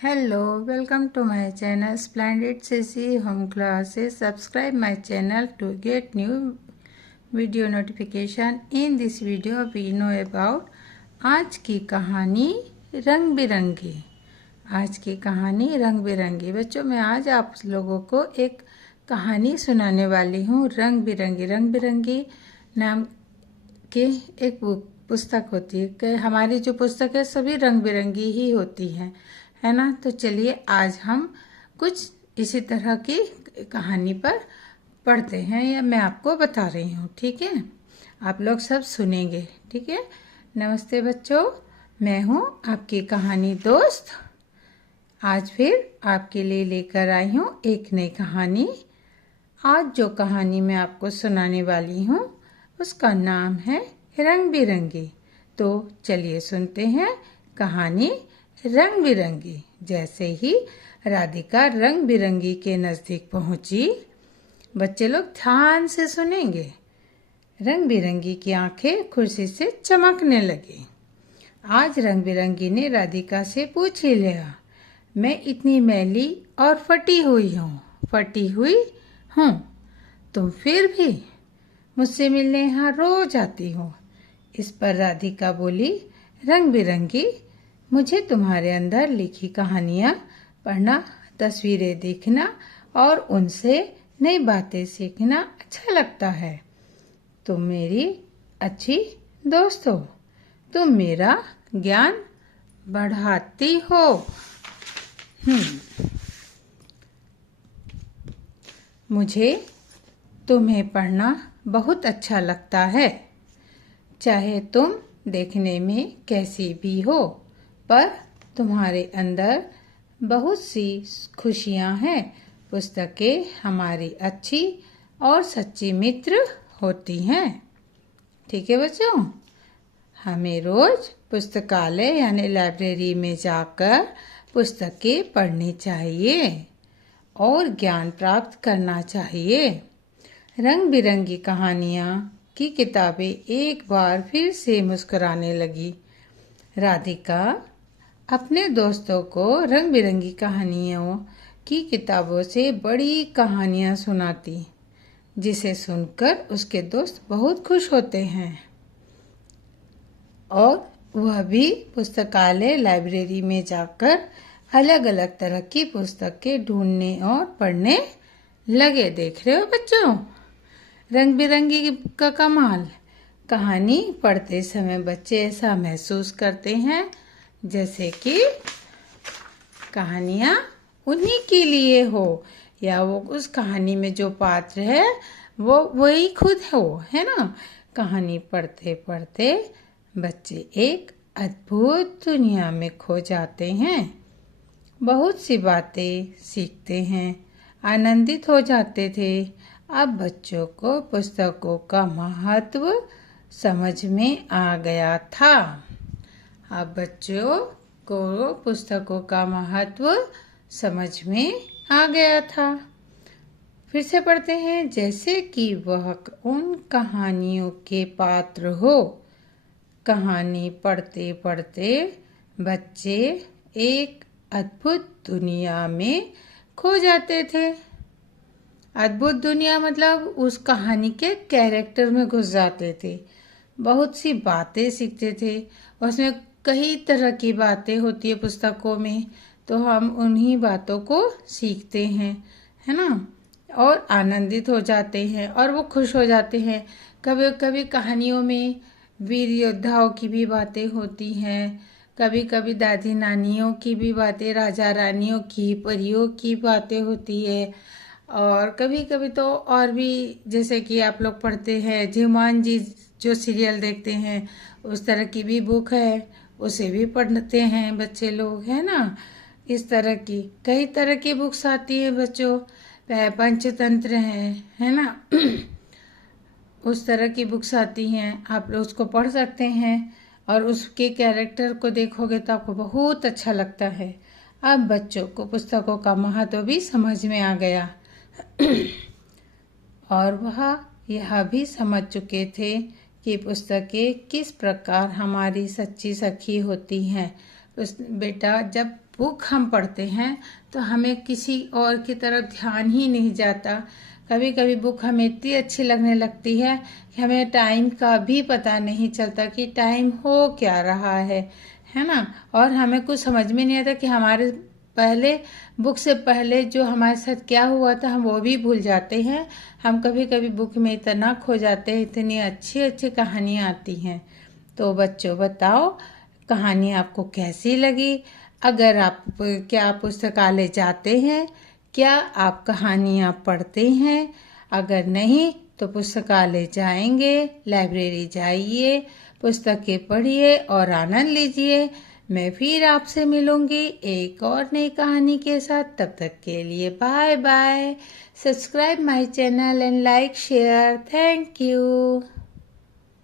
Hello, welcome to my channel Splendid CC Home Classes. Subscribe my channel to get new video notification. In this video we know about आज की कहानी रंग बिरंगी। आज की कहानी रंग बिरंगी। बच्चों, मैं आज आप लोगों को एक कहानी सुनाने वाली हूँ। रंग बिरंगी नाम के एक पुस्तक होती है कि हमारी जो पुस्तक है सभी रंग बिरंगी ही होती है ना। तो चलिए आज हम कुछ इसी तरह की कहानी पर पढ़ते हैं या मैं आपको बता रही हूँ। ठीक है, आप लोग सब सुनेंगे। ठीक है, नमस्ते बच्चों, मैं हूँ आपकी कहानी दोस्त। आज फिर आपके लिए लेकर आई हूँ एक नई कहानी। आज जो कहानी मैं आपको सुनाने वाली हूँ उसका नाम है रंग बिरंगी। तो चलिए सुनते हैं कहानी रंग बिरंगी। जैसे ही राधिका रंग बिरंगी के नजदीक पहुंची, बच्चे लोग ध्यान से सुनेंगे। रंग बिरंगी की आंखें खुशी से चमकने लगी। आज रंग बिरंगी ने राधिका से पूछ ही लिया, मैं इतनी मैली और फटी हुई हूँ, तुम फिर भी मुझसे मिलने यहाँ रोज आती हो। इस पर राधिका बोली, रंग बिरंगी, मुझे तुम्हारे अंदर लिखी कहानियाँ पढ़ना, तस्वीरें देखना और उनसे नई बातें सीखना अच्छा लगता है। तुम मेरी अच्छी दोस्त हो, तुम मेरा ज्ञान बढ़ाती हो। मुझे तुम्हें पढ़ना बहुत अच्छा लगता है, चाहे तुम देखने में कैसी भी हो, पर तुम्हारे अंदर बहुत सी खुशियाँ हैं। पुस्तकें हमारी अच्छी और सच्ची मित्र होती हैं। ठीक है बच्चों, हमें रोज पुस्तकालय यानी लाइब्रेरी में जाकर पुस्तकें पढ़नी चाहिए और ज्ञान प्राप्त करना चाहिए। रंग बिरंगी कहानियाँ की किताबें एक बार फिर से मुस्कुराने लगी। राधिका अपने दोस्तों को रंग बिरंगी कहानियों की किताबों से बड़ी कहानियाँ सुनाती, जिसे सुनकर उसके दोस्त बहुत खुश होते हैं और वह भी पुस्तकालय लाइब्रेरी में जाकर अलग अलग तरह की पुस्तकें ढूंढने और पढ़ने लगे। देख रहे हो बच्चों, रंग बिरंगी का कमाल। कहानी पढ़ते समय बच्चे ऐसा महसूस करते हैं जैसे कि कहानियाँ उन्हीं के लिए हो, या वो उस कहानी में जो पात्र है वो वही खुद हो, है ना। कहानी पढ़ते पढ़ते बच्चे एक अद्भुत दुनिया में खो जाते हैं, बहुत सी बातें सीखते हैं, आनंदित हो जाते थे। अब बच्चों को पुस्तकों का महत्व समझ में आ गया था। अब बच्चों को पुस्तकों का महत्व समझ में आ गया था। फिर से पढ़ते हैं। जैसे कि वह उन कहानियों के पात्र हो। कहानी पढ़ते पढ़ते बच्चे एक अद्भुत दुनिया में खो जाते थे। अद्भुत दुनिया मतलब उस कहानी के कैरेक्टर में घुस जाते थे, बहुत सी बातें सीखते थे। उसमें कई तरह की बातें होती है पुस्तकों में, तो हम उन्हीं बातों को सीखते हैं, है ना, और आनंदित हो जाते हैं और वो खुश हो जाते हैं। कभी कभी कहानियों में वीर योद्धाओं की भी बातें होती हैं, कभी कभी दादी नानियों की भी बातें, राजा रानियों की, परियों की बातें होती है, और कभी कभी तो और भी, जैसे कि आप लोग पढ़ते हैं झूमान जी जो सीरियल देखते हैं उस तरह की भी बुक है, उसे भी पढ़ते हैं बच्चे लोग, है ना। इस तरह की कई तरह की बुक्स आती है बच्चों। पंचतंत्र है ना उस तरह की बुक्स आती हैं, आप लोग उसको पढ़ सकते हैं और उसके कैरेक्टर को देखोगे तो आपको बहुत अच्छा लगता है। अब बच्चों को पुस्तकों का महत्व भी समझ में आ गया और वह यह भी समझ चुके थे कि पुस्तकें किस प्रकार हमारी सच्ची सखी होती हैं। बेटा, जब बुक हम पढ़ते हैं तो हमें किसी और की तरफ ध्यान ही नहीं जाता। कभी कभी बुक हमें इतनी अच्छी लगने लगती है कि हमें टाइम का भी पता नहीं चलता कि टाइम हो क्या रहा है ना। और हमें कुछ समझ में नहीं आता कि हमारे पहले बुक से पहले जो हमारे साथ क्या हुआ था हम वो भी भूल जाते हैं। हम कभी कभी बुक में इतना खो जाते हैं, इतनी अच्छी अच्छी कहानियाँ आती हैं। तो बच्चों बताओ कहानी आपको कैसी लगी? अगर आप क्या पुस्तकालय जाते हैं? क्या आप कहानियाँ पढ़ते हैं? अगर नहीं तो पुस्तकालय जाएंगे, लाइब्रेरी जाइए, पुस्तकें पढ़िए और आनंद लीजिए। मैं फिर आपसे मिलूंगी एक और नई कहानी के साथ। तब तक के लिए bye bye. Subscribe my channel and like share. Thank you.